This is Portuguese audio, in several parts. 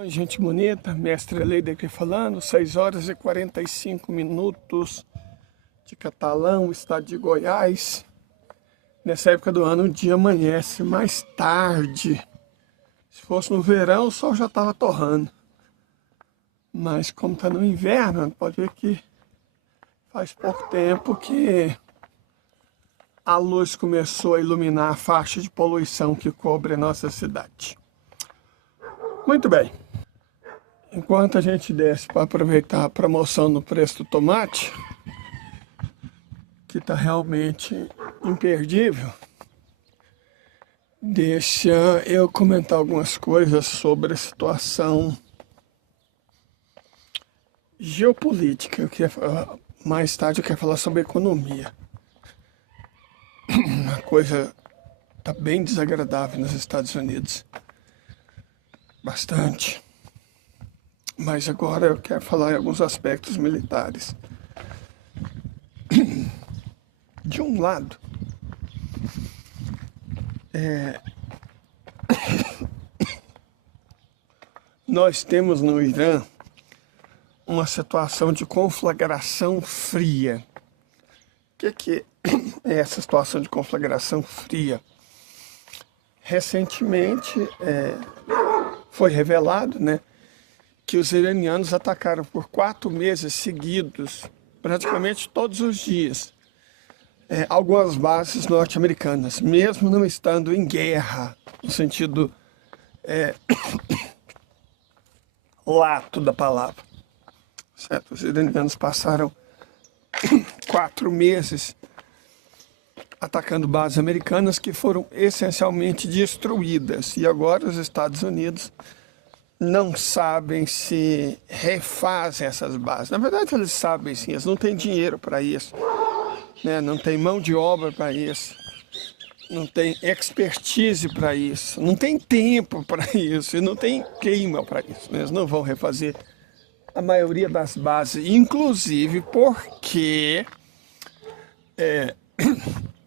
Oi, gente bonita, mestre Leida aqui falando, 6 horas e 45 minutos de Catalão, estado de Goiás. Nessa época do ano o dia amanhece mais tarde. Se fosse no verão o sol já estava torrando. Mas como está no inverno, pode ver que faz pouco tempo que a luz começou a iluminar a faixa de poluição que cobre a nossa cidade. Muito bem. Enquanto a gente desce para aproveitar a promoção no preço do tomate, que está realmente imperdível, deixa eu comentar algumas coisas sobre a situação geopolítica. Mais tarde eu quero falar sobre economia. A coisa está bem desagradável nos Estados Unidos. Bastante. Mas agora eu quero falar em alguns aspectos militares. De um lado, nós temos no Irã uma situação de conflagração fria. O que é essa situação de conflagração fria? Recentemente foi revelado, que os iranianos atacaram por 4 meses seguidos, praticamente todos os dias, algumas bases norte-americanas, mesmo não estando em guerra, no sentido lato da palavra. Certo? Os iranianos passaram 4 meses atacando bases americanas que foram essencialmente destruídas. E agora os Estados Unidos não sabem se refazem essas bases. Na verdade, eles sabem sim, eles não têm dinheiro para isso, não tem mão de obra para isso, não tem expertise para isso, não tem tempo para isso, e não tem clima para isso. Eles não vão refazer a maioria das bases, inclusive porque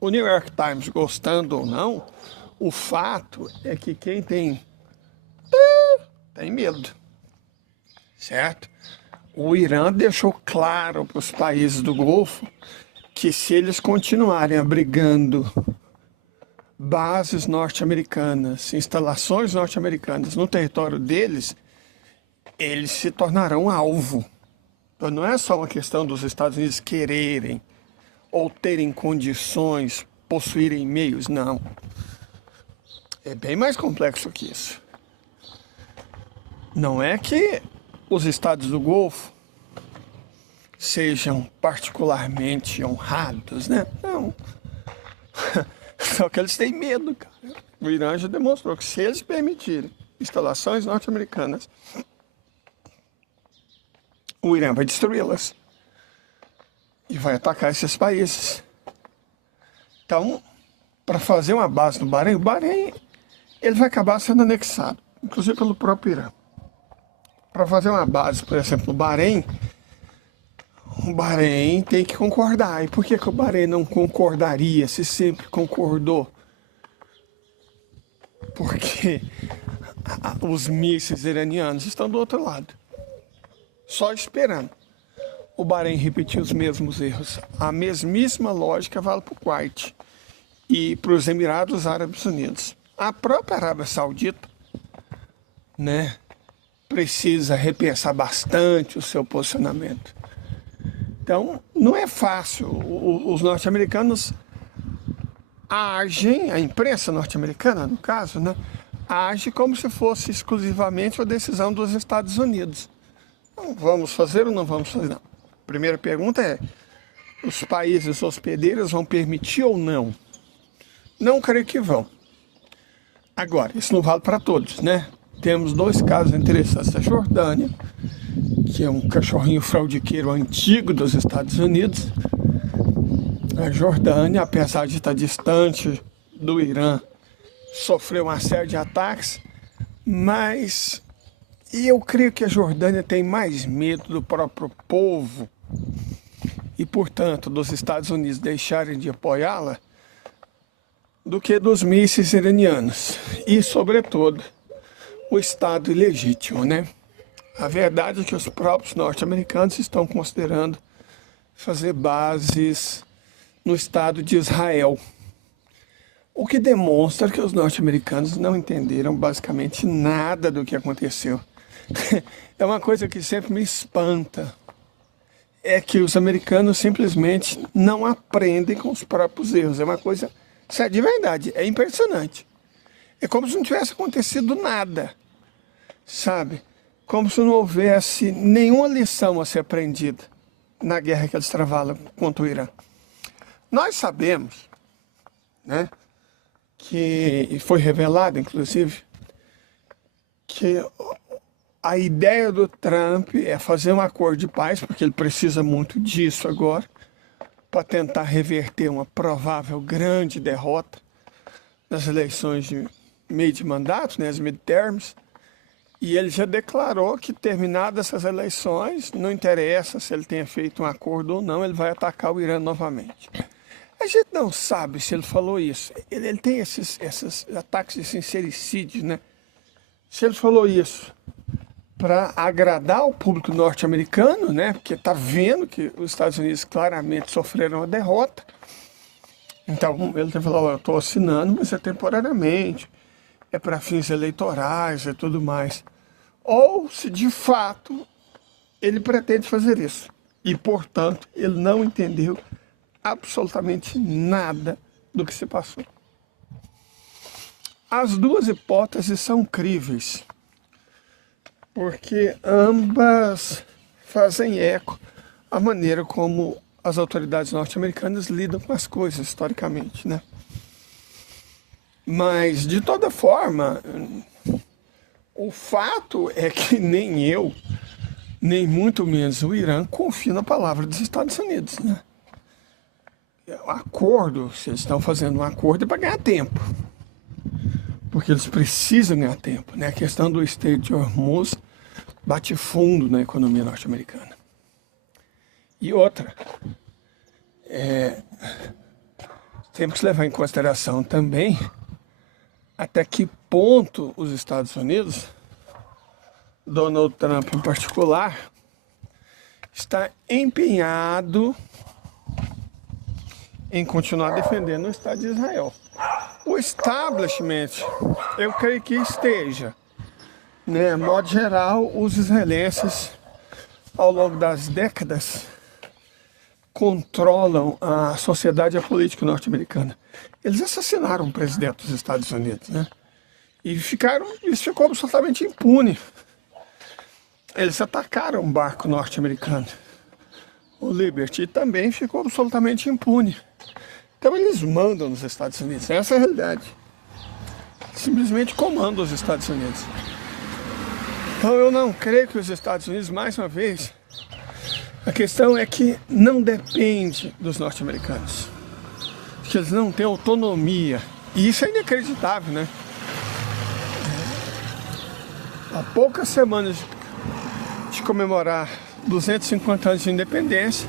o New York Times, gostando ou não, o fato é que quem tem medo, certo? O Irã deixou claro para os países do Golfo que se eles continuarem abrigando bases norte-americanas, instalações norte-americanas no território deles, eles se tornarão alvo. Então não é só uma questão dos Estados Unidos quererem ou terem condições, possuírem meios, não. É bem mais complexo que isso. Não é que os estados do Golfo sejam particularmente honrados, Não. Só que eles têm medo, cara. O Irã já demonstrou que se eles permitirem instalações norte-americanas, o Irã vai destruí-las e vai atacar esses países. Então, para fazer uma base no Bahrein, o Bahrein ele vai acabar sendo anexado, inclusive pelo próprio Irã. Para fazer uma base, por exemplo, no Bahrein, o Bahrein tem que concordar. E por que o Bahrein não concordaria se sempre concordou? Porque os mísseis iranianos estão do outro lado, só esperando o Bahrein repetir os mesmos erros. A mesmíssima lógica vale para o Kuwait e para os Emirados Árabes Unidos. A própria Arábia Saudita, precisa repensar bastante o seu posicionamento. Então, não é fácil. Os norte-americanos agem, a imprensa norte-americana, no caso, age como se fosse exclusivamente a decisão dos Estados Unidos. Não vamos fazer ou não vamos fazer, não. A primeira pergunta é, os países hospedeiros vão permitir ou não? Não creio que vão. Agora, isso não vale para todos, Temos 2 casos interessantes. A Jordânia, que é um cachorrinho fraudiqueiro antigo dos Estados Unidos. A Jordânia, apesar de estar distante do Irã, sofreu uma série de ataques, mas eu creio que a Jordânia tem mais medo do próprio povo e, portanto, dos Estados Unidos deixarem de apoiá-la do que dos mísseis iranianos. E, sobretudo, o Estado ilegítimo, né? A verdade é que os próprios norte-americanos estão considerando fazer bases no Estado de Israel, o que demonstra que os norte-americanos não entenderam basicamente nada do que aconteceu. É uma coisa que sempre me espanta, é que os americanos simplesmente não aprendem com os próprios erros. É uma coisa, sério, de verdade, é impressionante. É como se não tivesse acontecido nada, sabe? Como se não houvesse nenhuma lição a ser aprendida na guerra que eles travaram contra o Irã. Nós sabemos, né, que foi revelado, inclusive, que a ideia do Trump é fazer um acordo de paz, porque ele precisa muito disso agora, para tentar reverter uma provável grande derrota nas eleições de meio de mandato, né, as midterms. E ele já declarou que, terminadas essas eleições, não interessa se ele tenha feito um acordo ou não, ele vai atacar o Irã novamente. A gente não sabe se ele falou isso. Ele tem esses ataques de sincericídio, né? Se ele falou isso para agradar o público norte-americano, né? Porque está vendo que os Estados Unidos claramente sofreram uma derrota. Então ele falou, eu estou assinando, mas é temporariamente, é para fins eleitorais e tudo mais. Ou se de fato ele pretende fazer isso. E, portanto, ele não entendeu absolutamente nada do que se passou. As duas hipóteses são críveis, porque ambas fazem eco à maneira como as autoridades norte-americanas lidam com as coisas, historicamente, né? Mas, de toda forma, o fato é que nem eu, nem muito menos o Irã, confia na palavra dos Estados Unidos, né? O acordo, se eles estão fazendo um acordo, é para ganhar tempo. Porque eles precisam ganhar tempo, né? A questão do Estreito de Hormuz bate fundo na economia norte-americana. E outra, temos que levar em consideração também até que ponto os Estados Unidos, Donald Trump em particular, está empenhado em continuar defendendo o Estado de Israel. O establishment, eu creio que esteja, né? De modo geral, os israelenses, ao longo das décadas, controlam a sociedade e a política norte-americana. Eles assassinaram o presidente dos Estados Unidos, né? E isso ficou absolutamente impune. Eles atacaram um barco norte-americano, o Liberty, e também ficou absolutamente impune. Então eles mandam nos Estados Unidos, essa é a realidade. Simplesmente comandam os Estados Unidos. Então eu não creio que os Estados Unidos, mais uma vez, a questão é que não depende dos norte-americanos. Que eles não têm autonomia. E isso é inacreditável, né? Há poucas semanas de comemorar 250 anos de independência,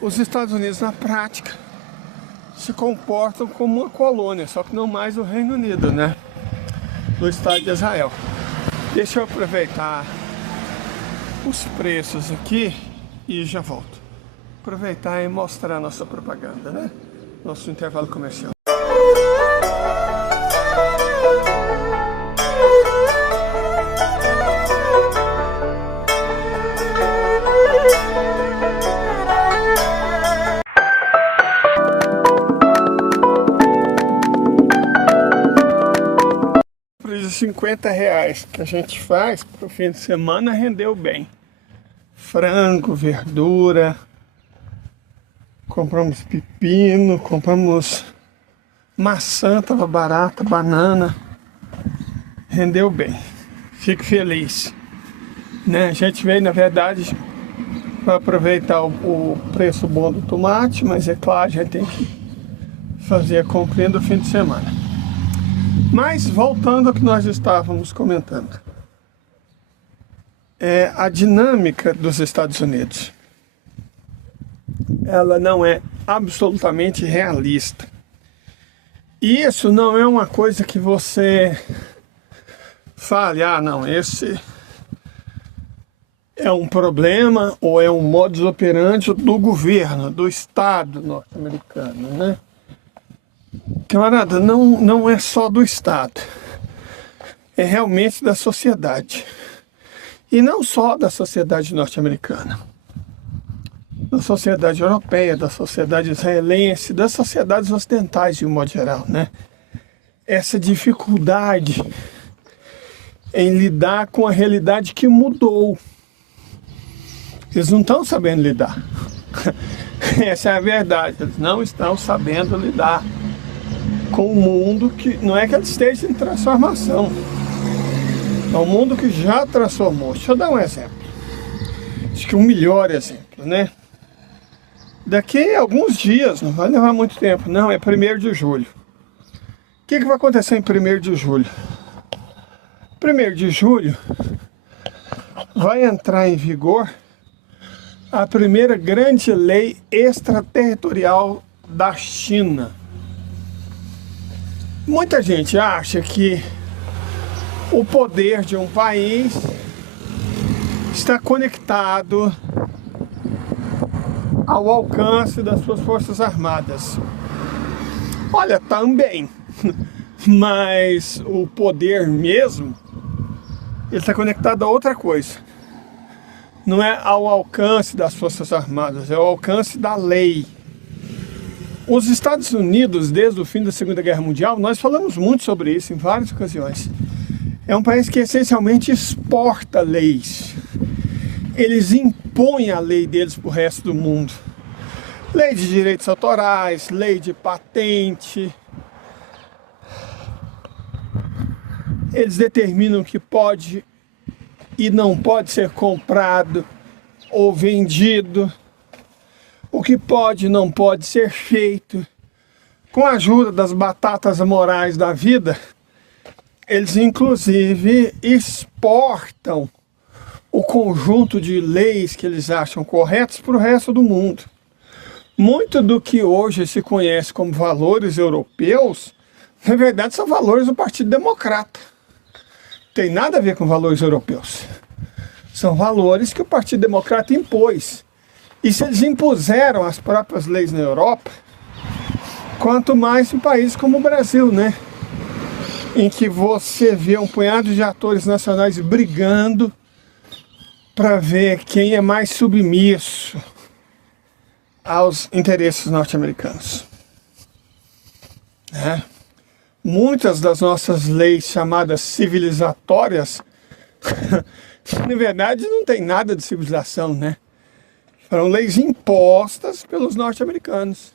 os Estados Unidos, na prática, se comportam como uma colônia, só que não mais o Reino Unido, né? Do Estado de Israel. Deixa eu aproveitar os preços aqui e já volto. Aproveitar e mostrar a nossa propaganda, né? Nosso intervalo comercial. De R$50 que a gente faz para o fim de semana rendeu bem. Frango, verdura, compramos pepino, compramos maçã, estava barata, banana, rendeu bem. Fico feliz, né? A gente veio, na verdade, para aproveitar o preço bom do tomate, mas é claro, a gente tem que fazer a comprinha do fim de semana. Mas, voltando ao que nós estávamos comentando, a dinâmica dos Estados Unidos, ela não é absolutamente realista. E isso não é uma coisa que você fale, ah, não, esse é um problema ou é um modus operandi do governo, do Estado norte-americano, né? Camarada, não é só do Estado, é realmente da sociedade. E não só da sociedade norte-americana, da sociedade europeia, da sociedade israelense, das sociedades ocidentais de um modo geral, né? Essa dificuldade em lidar com a realidade que mudou. Eles não estão sabendo lidar. Essa é a verdade. Eles não estão sabendo lidar com um mundo que não é que eles estejam em transformação. É um mundo que já transformou. Deixa eu dar um exemplo. Acho que um melhor exemplo, né? Daqui a alguns dias, não vai levar muito tempo, não, é 1º de julho. O que vai acontecer em 1º de julho? 1º de julho vai entrar em vigor a primeira grande lei extraterritorial da China. Muita gente acha que o poder de um país está conectado ao alcance das suas forças armadas. Olha, também, mas o poder mesmo, ele está conectado a outra coisa. Não é ao alcance das forças armadas, é ao alcance da lei. Os Estados Unidos, desde o fim da Segunda Guerra Mundial, nós falamos muito sobre isso em várias ocasiões. É um país que essencialmente exporta leis. Eles impõem a lei deles para o resto do mundo. Lei de direitos autorais, lei de patente. Eles determinam o que pode e não pode ser comprado ou vendido, o que pode e não pode ser feito. Com a ajuda das batatas morais da vida, eles inclusive exportam o conjunto de leis que eles acham corretos para o resto do mundo. Muito do que hoje se conhece como valores europeus, na verdade são valores do Partido Democrata. Tem nada a ver com valores europeus. São valores que o Partido Democrata impôs. E se eles impuseram as próprias leis na Europa, quanto mais em países como o Brasil, né? Em que você vê um punhado de atores nacionais brigando para ver quem é mais submisso aos interesses norte-americanos. Né? Muitas das nossas leis chamadas civilizatórias, na verdade não tem nada de civilização, né? Foram leis impostas pelos norte-americanos.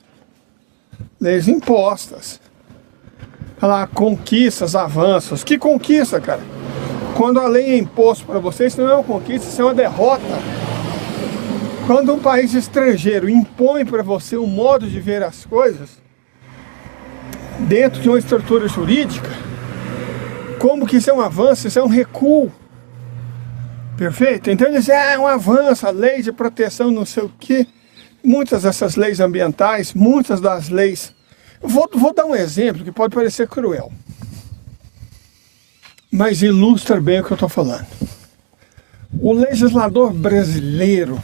Leis impostas. Olha lá, conquistas, avanços. Que conquista, cara? Quando a lei é imposta para você, isso não é uma conquista, isso é uma derrota. Quando um país estrangeiro impõe para você um modo de ver as coisas, dentro de uma estrutura jurídica, como que isso é um avanço, isso é um recuo. Perfeito? Então eles dizem, é um avanço, a lei de proteção, não sei o quê. Muitas dessas leis ambientais, muitas das leis... Vou dar um exemplo que pode parecer cruel, mas ilustra bem o que eu estou falando. O legislador brasileiro,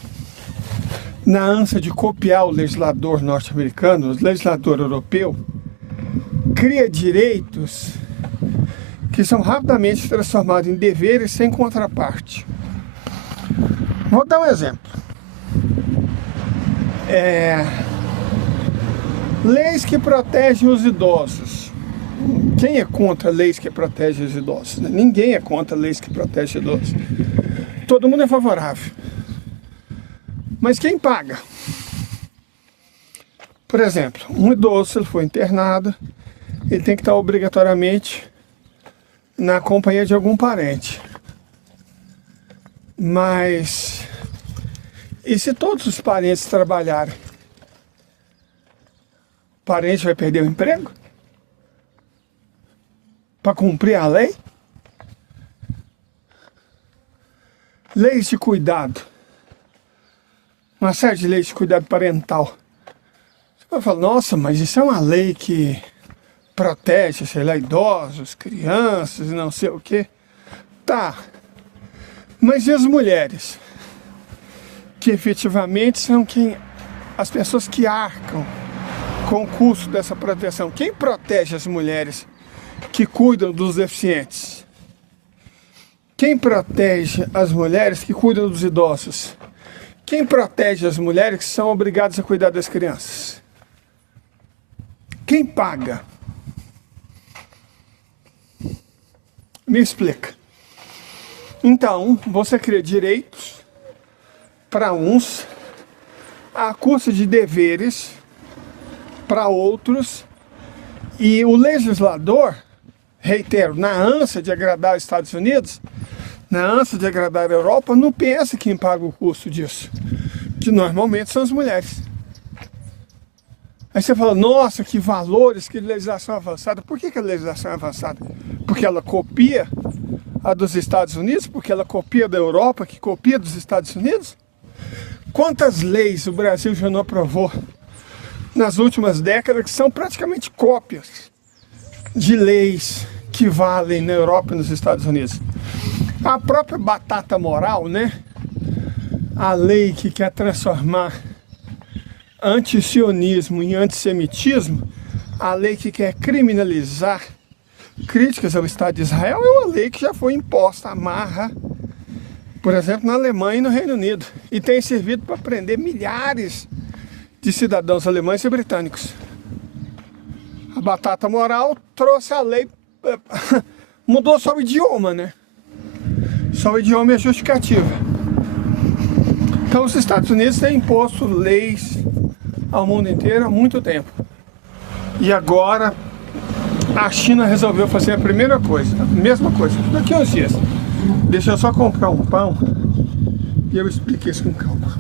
na ânsia de copiar o legislador norte-americano, o legislador europeu, cria direitos que são rapidamente transformados em deveres sem contraparte. Vou dar um exemplo. Leis que protegem os idosos. Quem é contra leis que protegem os idosos? Ninguém é contra leis que protegem os idosos. Todo mundo é favorável. Mas quem paga? Por exemplo, um idoso, se ele for internado, ele tem que estar obrigatoriamente na companhia de algum parente. Mas e se todos os parentes trabalharem? O parente vai perder o emprego? Para cumprir a lei? Leis de cuidado. Uma série de leis de cuidado parental. Você vai falar, nossa, mas isso é uma lei que protege, sei lá, idosos, crianças e não sei o quê. Tá, mas e as mulheres? Que efetivamente são as pessoas que arcam com o custo dessa proteção. Quem protege as mulheres que cuidam dos deficientes? Quem protege as mulheres que cuidam dos idosos? Quem protege as mulheres que são obrigadas a cuidar das crianças? Quem paga? Me explica. Então, você cria direitos para uns à custa de deveres para outros, e o legislador, reitero, na ânsia de agradar os Estados Unidos, na ânsia de agradar a Europa, não pensa quem paga o custo disso, que normalmente são as mulheres. Aí você fala, nossa, que valores, que legislação avançada. Por que a legislação é avançada? Porque ela copia a dos Estados Unidos? Porque ela copia da Europa, que copia dos Estados Unidos? Quantas leis o Brasil já não aprovou nas últimas décadas que são praticamente cópias de leis que valem na Europa e nos Estados Unidos? A própria batata moral, né? A lei que quer transformar antisionismo em antissemitismo, a lei que quer criminalizar críticas ao Estado de Israel, é uma lei que já foi imposta à marra, por exemplo, na Alemanha e no Reino Unido, e tem servido para prender milhares de cidadãos alemães e britânicos. A batata moral trouxe a lei, mudou só o idioma, né? Só o idioma é justificativa. Então os Estados Unidos têm imposto leis ao mundo inteiro há muito tempo. E agora a China resolveu fazer a primeira coisa, a mesma coisa, daqui a uns dias. Deixa eu só comprar um pão e eu explico isso com calma.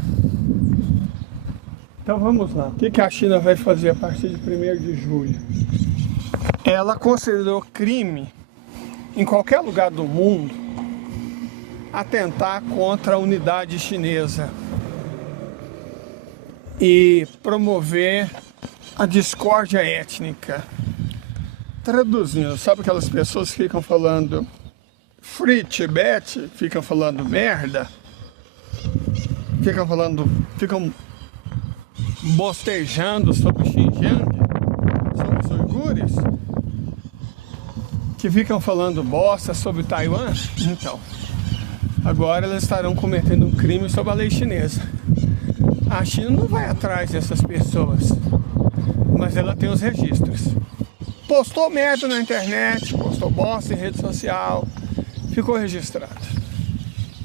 Então vamos lá, o que a China vai fazer a partir de 1º de julho? Ela considerou crime em qualquer lugar do mundo atentar contra a unidade chinesa e promover a discórdia étnica. Traduzindo, sabe aquelas pessoas que ficam falando Free Tibet, ficam falando merda, ficam bostejando sobre Xinjiang, sobre os uigures, que ficam falando bosta sobre Taiwan? Então, agora elas estarão cometendo um crime sobre a lei chinesa. A China não vai atrás dessas pessoas, mas ela tem os registros. Postou merda na internet, postou bosta em rede social, ficou registrado.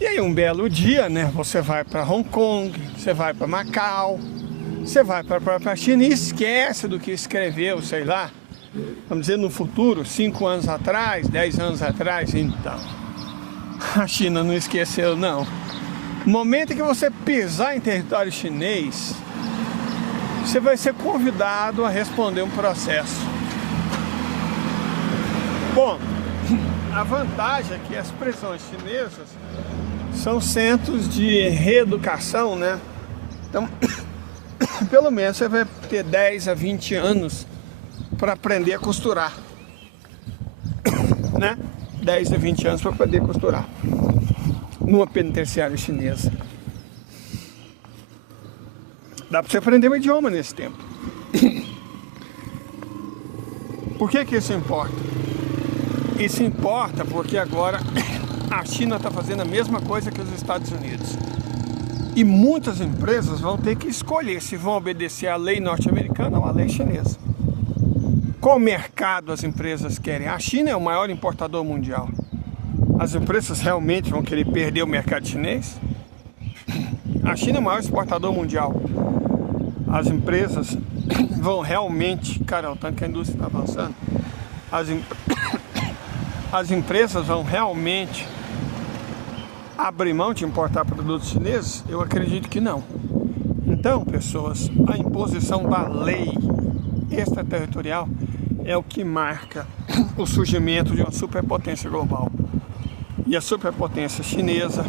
E aí um belo dia, né, você vai para Hong Kong, você vai para Macau, você vai para a própria China e esquece do que escreveu, sei lá, vamos dizer no futuro, 5 anos atrás, 10 anos atrás. Então, a China não esqueceu não. No momento em que você pisar em território chinês, você vai ser convidado a responder um processo. Bom, a vantagem é que as prisões chinesas são centros de reeducação, né? Então, pelo menos você vai ter 10 a 20 anos para aprender a costurar, né? 10 a 20 anos para poder costurar numa penitenciária chinesa. Dá para você aprender o idioma nesse tempo. Por que isso importa? Isso importa porque agora a China está fazendo a mesma coisa que os Estados Unidos. E muitas empresas vão ter que escolher se vão obedecer à lei norte-americana ou à lei chinesa. Qual mercado as empresas querem? A China é o maior importador mundial. As empresas realmente vão querer perder o mercado chinês? A China é o maior exportador mundial. As empresas vão realmente... Cara, o tanto que a indústria está avançando. As empresas vão realmente abrir mão de importar produtos chineses? Eu acredito que não. Então, pessoas, a imposição da lei extraterritorial é o que marca o surgimento de uma superpotência global. E a superpotência chinesa,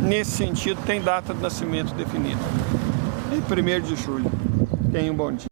nesse sentido, tem data de nascimento definida. Em 1º de julho. Tenha um bom dia.